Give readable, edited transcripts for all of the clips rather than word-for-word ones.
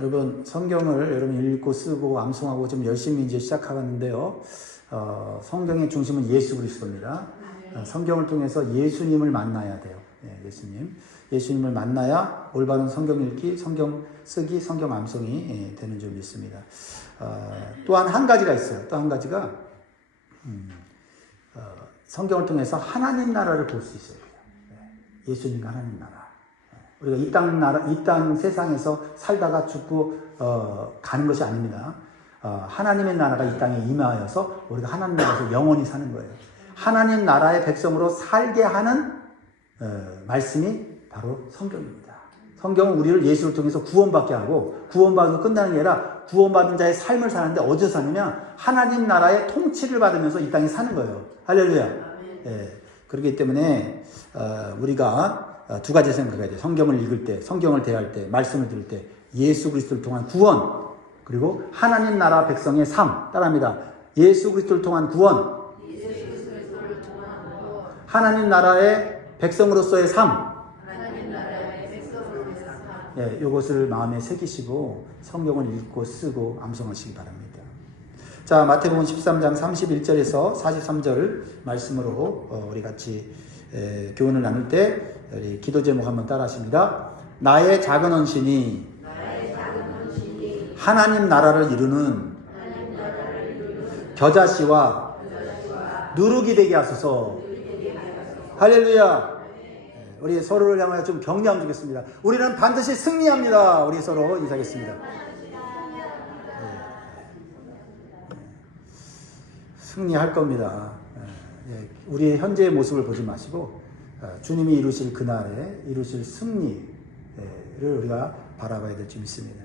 여러분 성경을 여러분 읽고 쓰고 암송하고 좀 열심히 이제 시작하는데요. 성경의 중심은 예수 그리스도입니다. 성경을 통해서 예수님을 만나야 돼요. 예수님을 만나야 올바른 성경 읽기, 성경 쓰기, 성경 암송이 되는 줄 믿습니다. 또한 한 가지가 있어요. 또 한 가지가 성경을 통해서 하나님 나라를 볼 수 있어요. 예수님과 하나님 나라. 우리가 이 땅 세상에서 살다가 죽고 가는 것이 아닙니다. 하나님의 나라가 이 땅에 임하여서 우리가 하나님 나라에서 영원히 사는 거예요. 하나님 나라의 백성으로 살게 하는 말씀이 바로 성경입니다. 성경은 우리를 예수를 통해서 구원받게 하고, 구원받으면 끝나는 게 아니라 구원받은 자의 삶을 사는데 어디서 사느냐? 하나님 나라의 통치를 받으면서 이 땅에 사는 거예요. 할렐루야. 그렇기 때문에 우리가 두 가지 생각해야 돼요. 성경을 읽을 때, 성경을 대할 때, 말씀을 들을 때 예수 그리스도를 통한 구원, 그리고 하나님 나라 백성의 삶. 따라합니다. 예수 그리스도를 통한 구원, 하나님 나라의 백성으로서의 삶. 이것을 마음에 새기시고 성경을 읽고 쓰고 암송하시기 바랍니다. 자, 마태복음 13장 31절에서 43절 말씀으로 우리 같이 교훈을 나눌 때 우리 기도 제목 한번 따라 하십니다. 나의 작은 헌신이 하나님 나라를 이루는 겨자씨와 누룩이 되게 하소서. 할렐루야. 우리 서로를 향하여 좀 격려함 주겠습니다. 우리는 반드시 승리합니다. 우리 서로 인사하겠습니다. 승리할 겁니다. 우리의 현재의 모습을 보지 마시고 주님이 이루실 그날에 이루실 승리를 우리가 바라봐야 될 줄 믿습니다.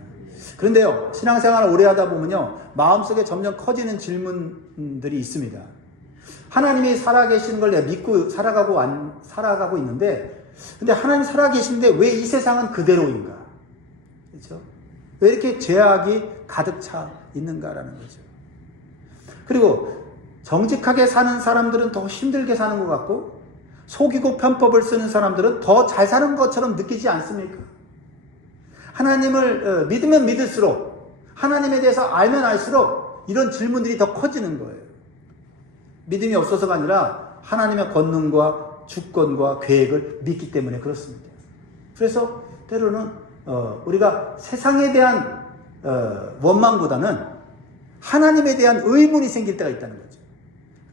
그런데요, 신앙생활을 오래 하다 보면요, 마음속에 점점 커지는 질문들이 있습니다. 하나님이 살아계시는 걸 내가 믿고 살아가고 있는데, 근데 하나님 살아계신데 왜 이 세상은 그대로인가? 그렇죠? 왜 이렇게 죄악이 가득 차 있는가라는 거죠. 그리고 정직하게 사는 사람들은 더 힘들게 사는 것 같고, 속이고 편법을 쓰는 사람들은 더 잘 사는 것처럼 느끼지 않습니까? 하나님을 믿으면 믿을수록, 하나님에 대해서 알면 알수록 이런 질문들이 더 커지는 거예요. 믿음이 없어서가 아니라 하나님의 권능과 주권과 계획을 믿기 때문에 그렇습니다. 그래서 때로는 우리가 세상에 대한 원망보다는 하나님에 대한 의문이 생길 때가 있다는 거죠.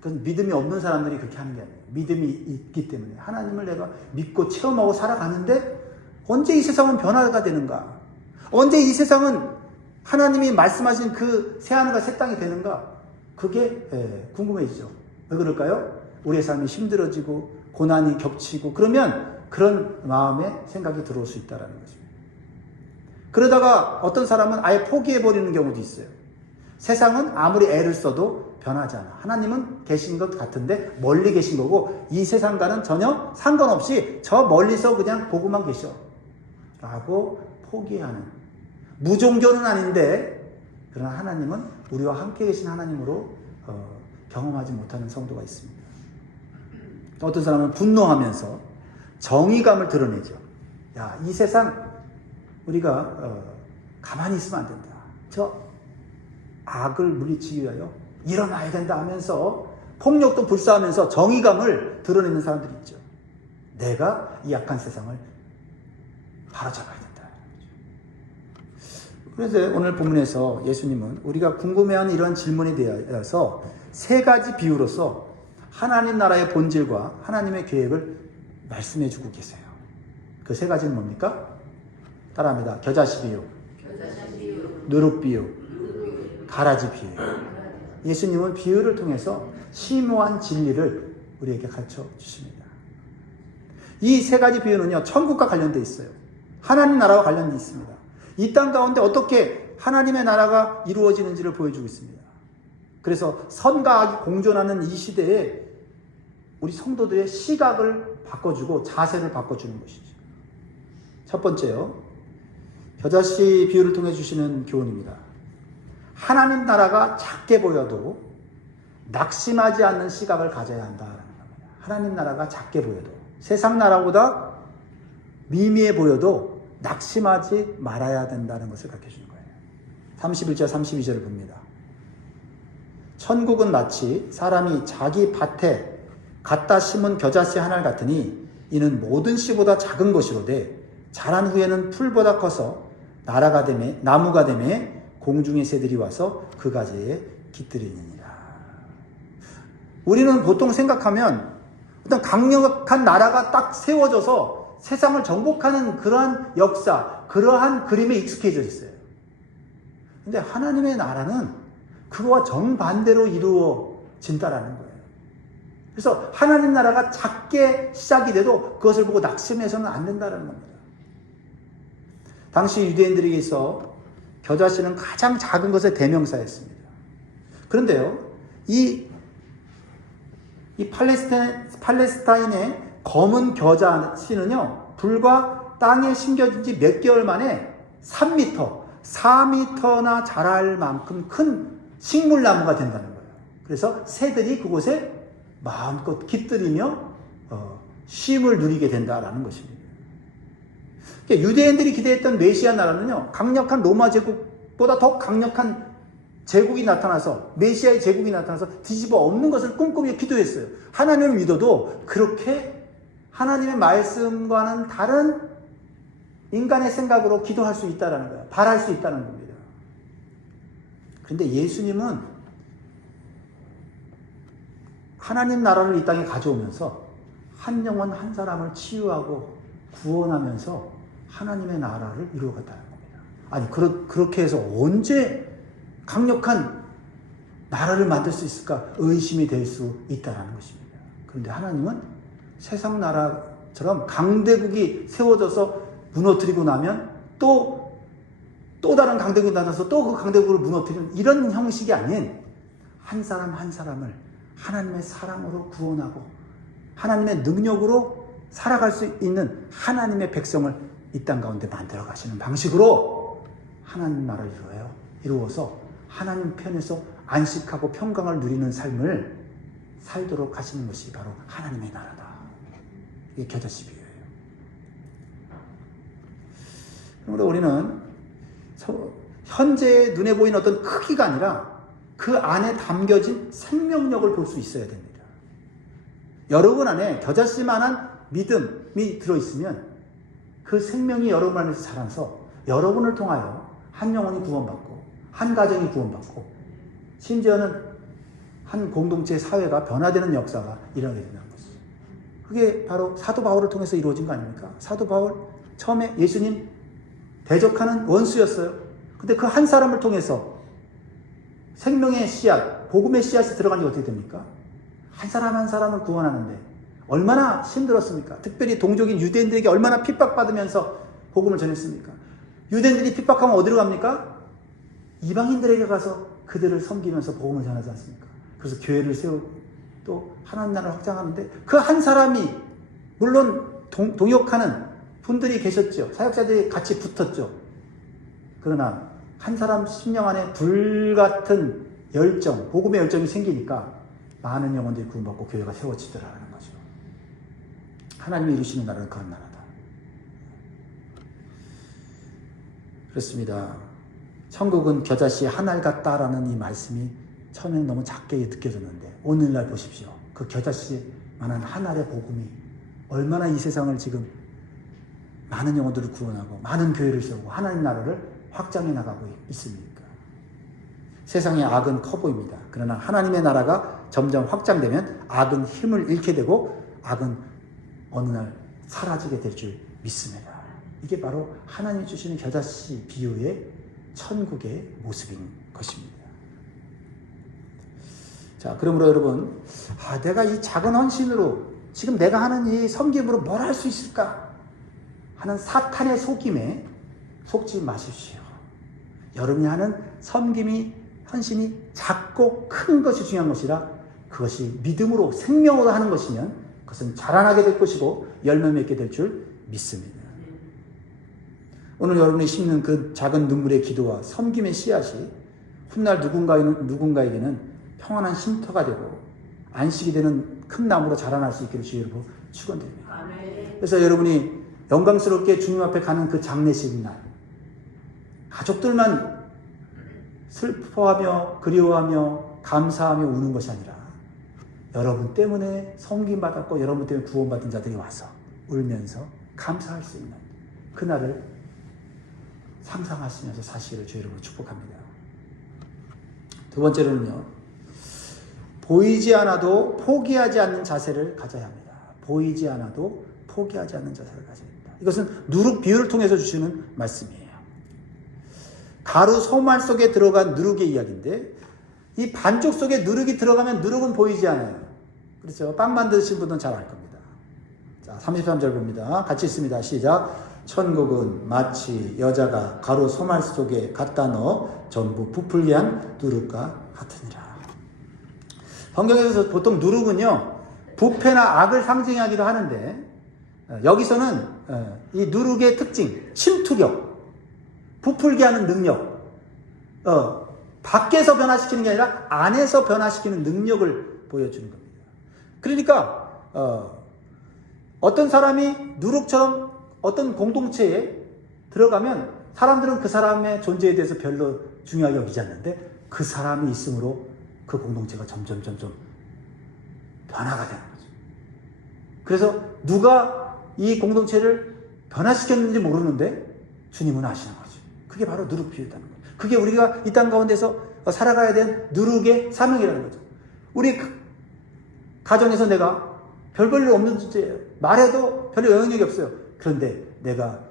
그건 믿음이 없는 사람들이 그렇게 하는 게 아니에요. 믿음이 있기 때문에 하나님을 내가 믿고 체험하고 살아가는데 언제 이 세상은 변화가 되는가? 언제 이 세상은 하나님이 말씀하신 그 새하늘과 새 땅이 되는가? 그게 궁금해지죠. 왜 그럴까요? 우리의 삶이 힘들어지고 고난이 겹치고 그러면 그런 마음의 생각이 들어올 수 있다는 것입니다. 그러다가 어떤 사람은 아예 포기해버리는 경우도 있어요. 세상은 아무리 애를 써도 변하지 않아. 하나님은 계신 것 같은데 멀리 계신 거고 이 세상과는 전혀 상관없이 저 멀리서 그냥 보고만 계셔 라고 포기하는, 무종교는 아닌데 그러나 하나님은 우리와 함께 계신 하나님으로 경험하지 못하는 성도가 있습니다. 어떤 사람은 분노하면서 정의감을 드러내죠. 야, 이 세상 우리가 가만히 있으면 안 된다. 저 악을 물리치기 위하여 일어나야 된다 하면서 폭력도 불사하면서 정의감을 드러내는 사람들이 있죠. 내가 이 약한 세상을 바로잡아야 된다. 그래서 오늘 본문에서 예수님은 우리가 궁금해하는 이런 질문에 대해서 세 가지 비유로서 하나님 나라의 본질과 하나님의 계획을 말씀해 주고 계세요. 그 세 가지는 뭡니까? 따라합니다. 겨자씨 비유, 누룩 비유, 가라지 비유. 예수님은 비유를 통해서 심오한 진리를 우리에게 가르쳐 주십니다. 이 세 가지 비유는요, 천국과 관련되어 있어요. 하나님 나라와 관련되어 있습니다. 이 땅 가운데 어떻게 하나님의 나라가 이루어지는지를 보여주고 있습니다. 그래서 선과 악이 공존하는 이 시대에 우리 성도들의 시각을 바꿔주고 자세를 바꿔주는 것이죠. 첫 번째요, 겨자씨 비유를 통해 주시는 교훈입니다. 하나님 나라가 작게 보여도 낙심하지 않는 시각을 가져야 한다라는 겁니다. 하나님 나라가 작게 보여도, 세상 나라보다 미미해 보여도 낙심하지 말아야 된다는 것을 가르쳐주는 거예요. 31절 32절을 봅니다. 천국은 마치 사람이 자기 밭에 갖다 심은 겨자씨 하나 같으니 이는 모든 씨보다 작은 것이로되 자란 후에는 풀보다 커서 나무가 되매 공중의 새들이 와서 그 가지에 깃들이니라. 우리는 보통 생각하면 어떤 강력한 나라가 딱 세워져서 세상을 정복하는 그러한 역사, 그러한 그림에 익숙해져 있어요. 근데 하나님의 나라는 그거와 정반대로 이루어진다라는 거예요. 그래서 하나님 나라가 작게 시작이 돼도 그것을 보고 낙심해서는 안 된다는 겁니다. 당시 유대인들에게 있어 겨자씨는 가장 작은 것의 대명사였습니다. 그런데요, 이 팔레스타인의 검은 겨자씨는요, 불과 땅에 심겨진 지 몇 개월 만에 3m, 4m나 자랄 만큼 큰 식물나무가 된다는 거예요. 그래서 새들이 그곳에 마음껏 깃들이며 쉼을 누리게 된다라는 것입니다. 그러니까 유대인들이 기대했던 메시아 나라는요, 강력한 로마 제국보다 더 강력한 제국이 나타나서, 메시아의 제국이 나타나서 뒤집어 엎는 것을 꿈꾸며 기도했어요. 하나님을 믿어도 그렇게 하나님의 말씀과는 다른 인간의 생각으로 기도할 수 있다는 거예요. 바랄 수 있다는 겁니다. 그런데 예수님은 하나님 나라를 이 땅에 가져오면서 한 영혼 한 사람을 치유하고 구원하면서 하나님의 나라를 이루어갔다는 겁니다. 아니, 그렇게 해서 언제 강력한 나라를 만들 수 있을까 의심이 될 수 있다는 것입니다. 그런데 하나님은 세상 나라처럼 강대국이 세워져서 무너뜨리고 나면 또 다른 강대국이 나타나서 또 그 강대국을 무너뜨리는 이런 형식이 아닌 한 사람 한 사람을 하나님의 사랑으로 구원하고 하나님의 능력으로 살아갈 수 있는 하나님의 백성을 이 땅 가운데 만들어 가시는 방식으로 하나님 나라를 이루어서 하나님 편에서 안식하고 평강을 누리는 삶을 살도록 하시는 것이 바로 하나님의 나라다. 이게 겨자씨 비유예요. 그러므로 우리는 현재 눈에 보이는 어떤 크기가 아니라 그 안에 담겨진 생명력을 볼 수 있어야 됩니다. 여러분 안에 겨자씨만한 믿음이 들어있으면 그 생명이 여러분 안에서 자라서 여러분을 통하여 한 영혼이 구원받고 한 가정이 구원받고 심지어는 한 공동체 사회가 변화되는 역사가 일어나게 된다는 것이죠. 그게 바로 사도 바울을 통해서 이루어진 거 아닙니까? 사도 바울 처음에 예수님 대적하는 원수였어요. 근데 그 한 사람을 통해서 생명의 씨앗, 복음의 씨앗이 들어가니 어떻게 됩니까? 한 사람 한 사람을 구원하는데 얼마나 힘들었습니까? 특별히 동족인 유대인들에게 얼마나 핍박받으면서 복음을 전했습니까? 유대인들이 핍박하면 어디로 갑니까? 이방인들에게 가서 그들을 섬기면서 복음을 전하지 않습니까? 그래서 교회를 세우고 또 하나님 나라를 확장하는데 그 한 사람이 물론 동역하는 분들이 계셨죠. 사역자들이 같이 붙었죠. 그러나 한 사람 심령 안에 불같은 열정, 복음의 열정이 생기니까 많은 영혼들이 구원받고 교회가 세워지더라는 거죠. 하나님이 이루시는 나라는 그런 나라다. 그렇습니다. 천국은 겨자씨 한 알 같다라는 이 말씀이 처음에는 너무 작게 느껴졌는데 오늘날 보십시오. 그 겨자씨만한 한 알의 복음이 얼마나 이 세상을 지금 많은 영혼들을 구원하고 많은 교회를 세우고 하나님 나라를 확장해 나가고 있습니까? 세상의 악은 커 보입니다. 그러나 하나님의 나라가 점점 확장되면 악은 힘을 잃게 되고 악은 어느 날 사라지게 될 줄 믿습니다. 이게 바로 하나님이 주시는 겨자씨 비유의 천국의 모습인 것입니다. 자, 그러므로 여러분, 내가 이 작은 헌신으로 지금 내가 하는 이 섬김으로 뭘 할 수 있을까 하는 사탄의 속임에 속지 마십시오. 여러분이 하는 섬김이 헌신이 작고 큰 것이 중요한 것이라 그것이 믿음으로 생명으로 하는 것이면 그것은 자라나게 될 것이고 열매 맺게 될 줄 믿습니다. 오늘 여러분이 심는 그 작은 눈물의 기도와 섬김의 씨앗이 훗날 누군가에게는 평안한 쉼터가 되고 안식이 되는 큰 나무로 자라날 수 있기를 주의 이름으로 축원드립니다. 그래서 여러분이 영광스럽게 주님 앞에 가는 그 장례식 날, 가족들만 슬퍼하며 그리워하며 감사하며 우는 것이 아니라 여러분 때문에 섬김받았고 여러분 때문에 구원받은 자들이 와서 울면서 감사할 수 있는 그날을 상상하시면서 사시기를 주의 이름으로 축복합니다. 두 번째로는요, 보이지 않아도 포기하지 않는 자세를 가져야 합니다. 보이지 않아도 포기하지 않는 자세를 가져야 합니다. 이것은 누룩 비유를 통해서 주시는 말씀이에요. 가루 소말 속에 들어간 누룩의 이야기인데, 이 반죽 속에 누룩이 들어가면 누룩은 보이지 않아요. 그렇죠? 빵 만드신 분은 잘 알 겁니다. 자, 33절 봅니다. 같이 있습니다. 시작. 천국은 마치 여자가 가루 소말 속에 갖다 넣어 전부 부풀게 한 누룩과 같으니라. 성경에서 보통 누룩은요, 부패나 악을 상징하기도 하는데, 여기서는 이 누룩의 특징, 침투력, 부풀게 하는 능력, 밖에서 변화시키는 게 아니라 안에서 변화시키는 능력을 보여주는 겁니다. 그러니까 어떤 사람이 누룩처럼 어떤 공동체에 들어가면 사람들은 그 사람의 존재에 대해서 별로 중요하게 여기지 않는데, 그 사람이 있음으로 그 공동체가 점점 변화가 되는 거죠. 그래서 누가 이 공동체를 변화시켰는지 모르는데 주님은 아시는 거죠. 그게 바로 누룩 비유다는 거예요. 그게 우리가 이 땅 가운데서 살아가야 될 누룩의 사명이라는 거죠. 우리 가정에서 내가 별 볼 일 없는 존재예요. 말해도 별로 영향력이 없어요. 그런데 내가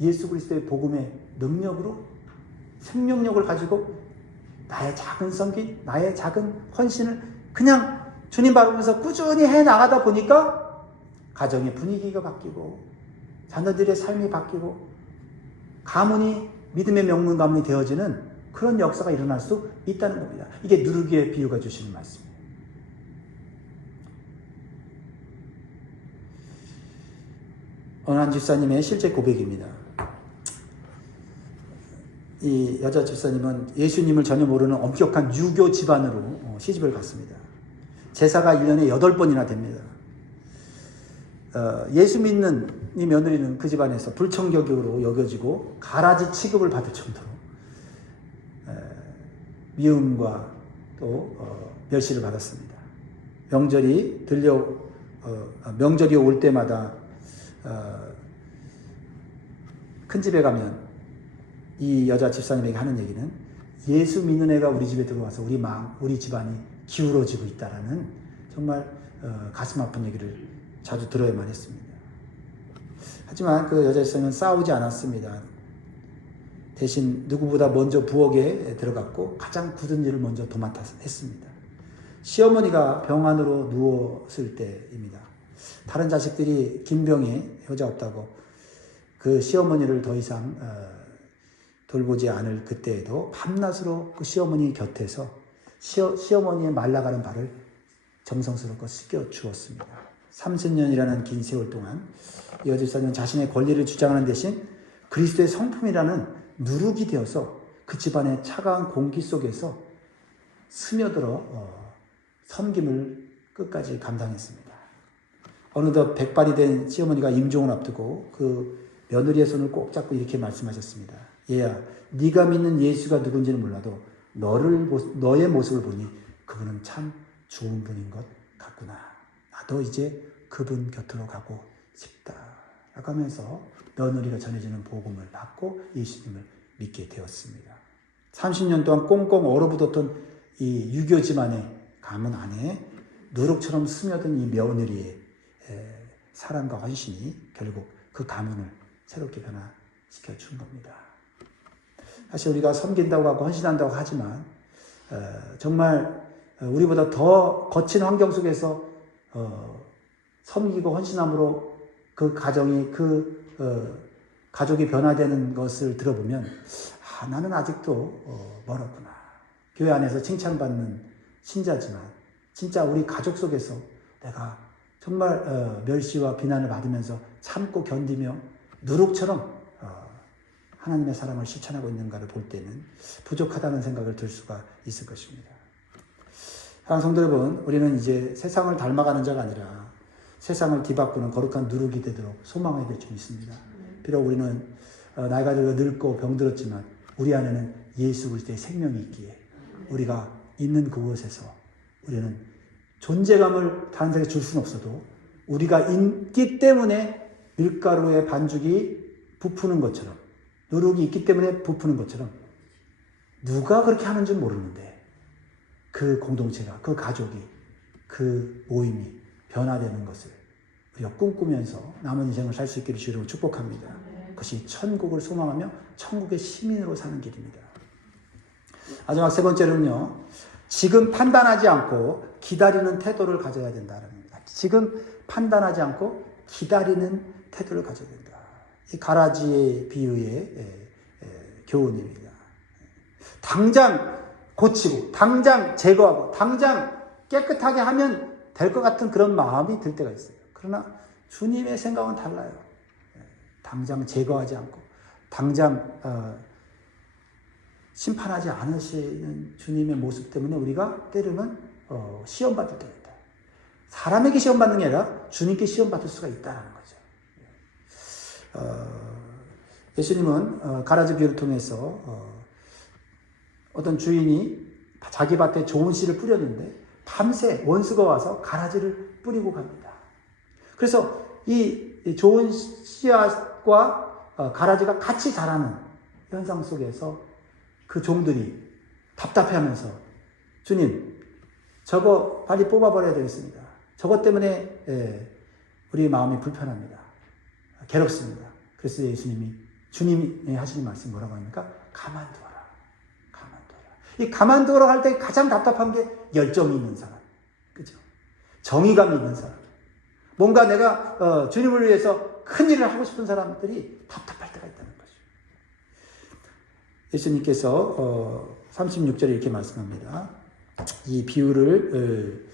예수 그리스도의 복음의 능력으로 생명력을 가지고 나의 작은 섬김, 나의 작은 헌신을 그냥 주님 바라보면서 꾸준히 해나가다 보니까 가정의 분위기가 바뀌고 자녀들의 삶이 바뀌고 가문이 믿음의 명문 가문이 되어지는 그런 역사가 일어날 수 있다는 겁니다. 이게 누룩의 비유가 주시는 말씀이에요. 어느 한 집사님의 실제 고백입니다. 이 여자 집사님은 예수님을 전혀 모르는 엄격한 유교 집안으로 시집을 갔습니다. 제사가 1년에 8번이나 됩니다. 예수 믿는 이 며느리는 그 집안에서 불청격으로 여겨지고 가라지 취급을 받을 정도로 미움과 또 멸시를 받았습니다. 명절이 올 때마다 큰 집에 가면 이 여자 집사님에게 하는 얘기는 예수 믿는 애가 우리 집에 들어와서 우리 집안이 기울어지고 있다라는 정말 가슴 아픈 얘기를 자주 들어야만 했습니다. 하지만 그 여자 집사님은 싸우지 않았습니다. 대신 누구보다 먼저 부엌에 들어갔고 가장 굳은 일을 먼저 도맡아 했습니다. 시어머니가 병 안으로 누웠을 때입니다. 다른 자식들이 김병에 효자 없다고 그 시어머니를 더 이상 돌보지 않을 그때에도 밤낮으로 그 시어머니 곁에서 시어머니의 말라가는 발을 정성스럽게 씻겨 주었습니다. 30년이라는 긴 세월 동안 이 여집사님은 자신의 권리를 주장하는 대신 그리스도의 성품이라는 누룩이 되어서 그 집안의 차가운 공기 속에서 스며들어 섬김을 끝까지 감당했습니다. 어느덧 백발이 된 시어머니가 임종을 앞두고 그 며느리의 손을 꼭 잡고 이렇게 말씀하셨습니다. 얘야, 네가 믿는 예수가 누군지는 몰라도 너의 모습을 보니 그분은 참 좋은 분인 것 같구나. 나도 이제 그분 곁으로 가고 싶다. 라고 하면서 며느리가 전해주는 복음을 받고 예수님을 믿게 되었습니다. 30년 동안 꽁꽁 얼어붙었던 이 유교 집안의 가문 안에 누룩처럼 스며든 이 며느리의 사랑과 헌신이 결국 그 가문을 새롭게 변화시켜 준 겁니다. 사실 우리가 섬긴다고 하고 헌신한다고 하지만 정말 우리보다 더 거친 환경 속에서 섬기고 헌신함으로 그 가정이 가족이 변화되는 것을 들어보면 나는 아직도 멀었구나. 교회 안에서 칭찬받는 신자지만 진짜 우리 가족 속에서 내가 정말 멸시와 비난을 받으면서 참고 견디며 누룩처럼 하나님의 사랑을 실천하고 있는가를 볼 때는 부족하다는 생각을 들 수가 있을 것입니다. 사랑하는 성도 여러분, 우리는 이제 세상을 닮아가는 자가 아니라 세상을 뒤바꾸는 거룩한 누룩이 되도록 소망하게 될 줄 믿습니다. 비록 우리는 나이가 들어 늙고 병들었지만 우리 안에는 예수 그리스도의 생명이 있기에 우리가 있는 그곳에서 우리는 존재감을 다른 사람에게 줄 수는 없어도 우리가 있기 때문에 밀가루의 반죽이 부푸는 것처럼, 누룩이 있기 때문에 부푸는 것처럼 누가 그렇게 하는지 모르는데 그 공동체가, 그 가족이, 그 모임이 변화되는 것을 우리가 꿈꾸면서 남은 인생을 살 수 있기를 주로 축복합니다. 그것이 천국을 소망하며 천국의 시민으로 사는 길입니다. 마지막 세 번째로는요, 지금 판단하지 않고 기다리는 태도를 가져야 된다는 겁니다. 지금 판단하지 않고 기다리는 태도를 가져야 된다. 이 가라지의 비유의 교훈입니다. 당장 고치고, 당장 제거하고, 당장 깨끗하게 하면 될 것 같은 그런 마음이 들 때가 있어요. 그러나 주님의 생각은 달라요. 당장 제거하지 않고, 당장 심판하지 않으시는 주님의 모습 때문에 우리가 때로는 시험받을 때가 있다. 사람에게 시험받는 게 아니라 주님께 시험받을 수가 있다는 거죠. 예수님은 가라지 비유를 통해서 어떤 주인이 자기 밭에 좋은 씨를 뿌렸는데 밤새 원수가 와서 가라지를 뿌리고 갑니다. 그래서 이 좋은 씨앗과 가라지가 같이 자라는 현상 속에서 그 종들이 답답해하면서 주님, 저거 빨리 뽑아버려야 되겠습니다. 저것 때문에 우리 마음이 불편합니다. 괴롭습니다. 그래서 예수님이, 주님이 하시는 말씀 뭐라고 합니까? 가만두어라. 가만두어라. 이 가만두어라 할 때 가장 답답한 게 열정이 있는 사람. 그죠? 정의감이 있는 사람. 뭔가 내가 주님을 위해서 큰 일을 하고 싶은 사람들이 답답할 때가 있다는 거죠. 예수님께서 36절에 이렇게 말씀합니다. 이 비유를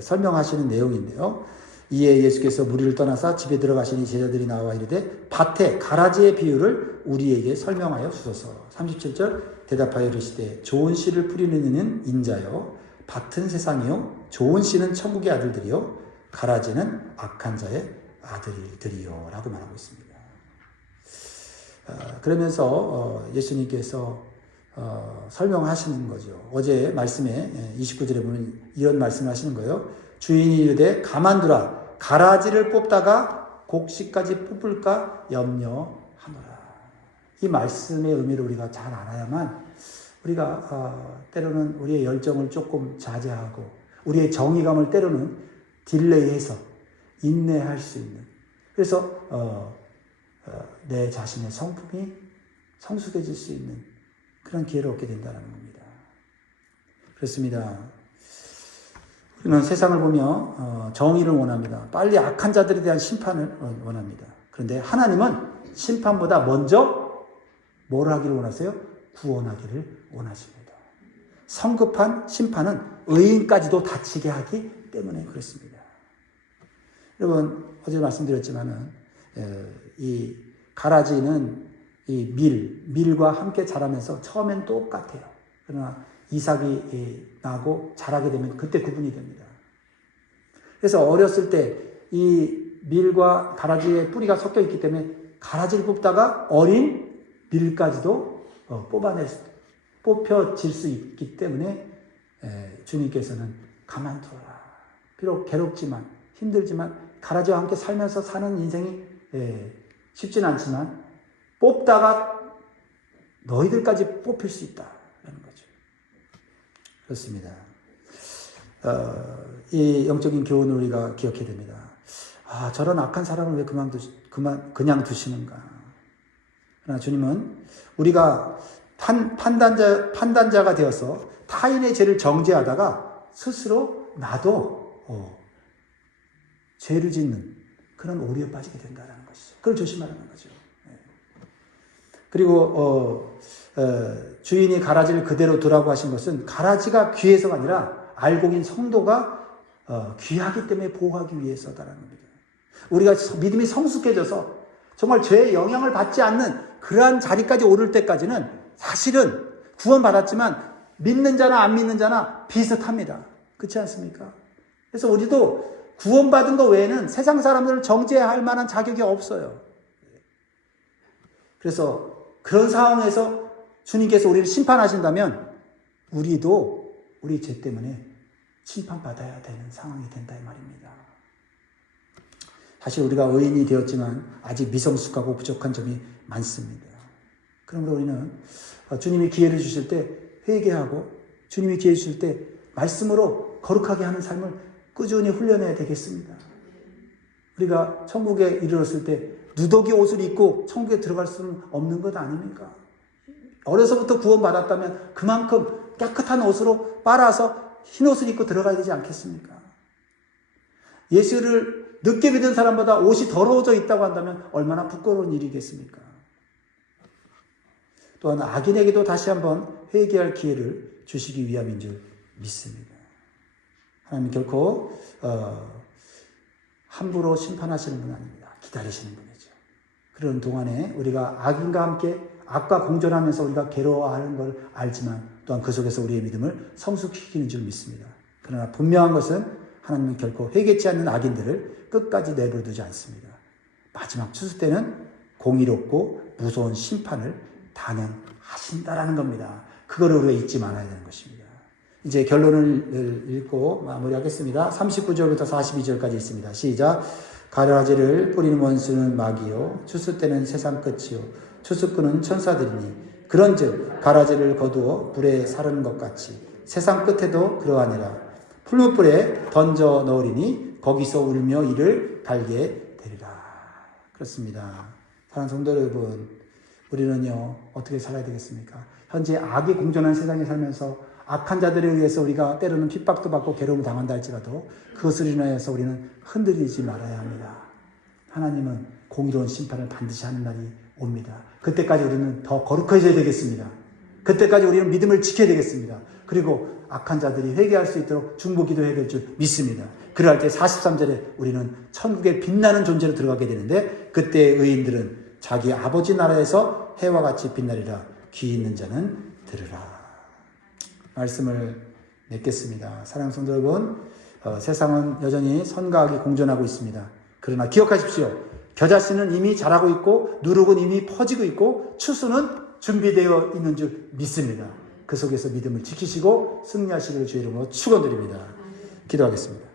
설명하시는 내용인데요. 이에 예수께서 무리를 떠나사 집에 들어가시니 제자들이 나와 이르되 밭에 가라지의 비유를 우리에게 설명하여 주소서. 37절 대답하여 이르시되 좋은 씨를 뿌리는 이는 인자요 밭은 세상이요 좋은 씨는 천국의 아들들이요 가라지는 악한 자의 아들들이요 라고 말하고 있습니다. 그러면서 예수님께서 설명하시는 거죠. 어제 말씀에 29절에 보면 이런 말씀을 하시는 거예요. 주인이 이르되 가만두라. 가라지를 뽑다가 곡식까지 뽑을까 염려하노라. 이 말씀의 의미를 우리가 잘 알아야만 우리가 때로는 우리의 열정을 조금 자제하고 우리의 정의감을 때로는 딜레이해서 인내할 수 있는, 그래서 내 자신의 성품이 성숙해질 수 있는 그런 기회를 얻게 된다는 겁니다. 그렇습니다. 우리는 세상을 보며 정의를 원합니다. 빨리 악한 자들에 대한 심판을 원합니다. 그런데 하나님은 심판보다 먼저 뭘 하기를 원하세요? 구원하기를 원하십니다. 성급한 심판은 의인까지도 다치게 하기 때문에 그렇습니다. 여러분, 어제 말씀드렸지만은 이 가라지는 이 밀과 함께 자라면서 처음엔 똑같아요. 그러나 이삭이 나고 자라게 되면 그때 구분이 됩니다. 그래서 어렸을 때 이 밀과 가라지의 뿌리가 섞여 있기 때문에 가라지를 뽑다가 어린 밀까지도 뽑혀질 수 있기 때문에 주님께서는 가만두어라. 비록 괴롭지만 힘들지만 가라지와 함께 살면서 사는 인생이 쉽지는 않지만 뽑다가 너희들까지 뽑힐 수 있다라는 거죠. 그렇습니다. 이 영적인 교훈을 우리가 기억해야 됩니다. 저런 악한 사람을 왜 그냥 두시는가? 그러나 주님은 우리가 판단자가 되어서 타인의 죄를 정죄하다가 스스로 나도 죄를 짓는 그런 오류에 빠지게 된다는 것이죠. 그걸 조심하라는 거죠. 그리고 주인이 가라지를 그대로 두라고 하신 것은 가라지가 귀해서가 아니라 알고 긴 성도가 귀하기 때문에 보호하기 위해서다라는 겁니다. 우리가 믿음이 성숙해져서 정말 죄의 영향을 받지 않는 그러한 자리까지 오를 때까지는 사실은 구원받았지만 믿는 자나 안 믿는 자나 비슷합니다. 그렇지 않습니까? 그래서 우리도 구원받은 것 외에는 세상 사람들을 정죄할 만한 자격이 없어요. 그래서 그런 상황에서 주님께서 우리를 심판하신다면 우리도 우리 죄 때문에 심판받아야 되는 상황이 된다 이 말입니다. 사실 우리가 의인이 되었지만 아직 미성숙하고 부족한 점이 많습니다. 그러므로 우리는 주님이 기회를 주실 때 회개하고 주님이 기회 주실 때 말씀으로 거룩하게 하는 삶을 꾸준히 훈련해야 되겠습니다. 우리가 천국에 이르렀을 때 누더기 옷을 입고 천국에 들어갈 수는 없는 것 아닙니까? 어려서부터 구원받았다면 그만큼 깨끗한 옷으로 빨아서 흰 옷을 입고 들어가야 되지 않겠습니까? 예수를 늦게 믿은 사람보다 옷이 더러워져 있다고 한다면 얼마나 부끄러운 일이겠습니까? 또한 악인에게도 다시 한번 회개할 기회를 주시기 위함인 줄 믿습니다. 하나님 결코 함부로 심판하시는 분 아닙니다. 기다리시는 분이죠. 그런 동안에 우리가 악인과 함께 악과 공존하면서 우리가 괴로워하는 걸 알지만 또한 그 속에서 우리의 믿음을 성숙시키는 줄 믿습니다. 그러나 분명한 것은 하나님은 결코 회개치 않는 악인들을 끝까지 내버려두지 않습니다. 마지막 추수 때는 공의롭고 무서운 심판을 단행하신다라는 겁니다. 그거를 우리가 잊지 말아야 되는 것입니다. 이제 결론을 읽고 마무리하겠습니다. 39절부터 42절까지 있습니다. 시작. 가라지를 뿌리는 원수는 마귀요 추수 때는 세상 끝이요 추수꾼은 천사들이니 그런즉 가라지를 거두어 불에 사르는 것 같이 세상 끝에도 그러하니라. 풀무불에 던져 넣으리니 거기서 울며 이를 갈게 되리라. 그렇습니다. 사랑하는 성도 여러분, 우리는요 어떻게 살아야 되겠습니까? 현재 악이 공존한 세상에 살면서 악한 자들에 의해서 우리가 때로는 핍박도 받고 괴로움을 당한다 할지라도 그것을 인하여서 우리는 흔들리지 말아야 합니다. 하나님은 공의로운 심판을 반드시 하는 날이 옵니다. 그때까지 우리는 더 거룩해져야 되겠습니다. 그때까지 우리는 믿음을 지켜야 되겠습니다. 그리고 악한 자들이 회개할 수 있도록 중보기도해야 될 줄 믿습니다. 그럴 때 43절에 우리는 천국의 빛나는 존재로 들어가게 되는데 그때 의인들은 자기 아버지 나라에서 해와 같이 빛나리라. 귀 있는 자는 들으라. 말씀을 맺겠습니다. 사랑하는 성도 여러분, 세상은 여전히 선과 악이 공존하고 있습니다. 그러나 기억하십시오. 겨자씨는 이미 자라고 있고 누룩은 이미 퍼지고 있고 추수는 준비되어 있는 줄 믿습니다. 그 속에서 믿음을 지키시고 승리하시기를 주의 이름으로 축원드립니다. 기도하겠습니다.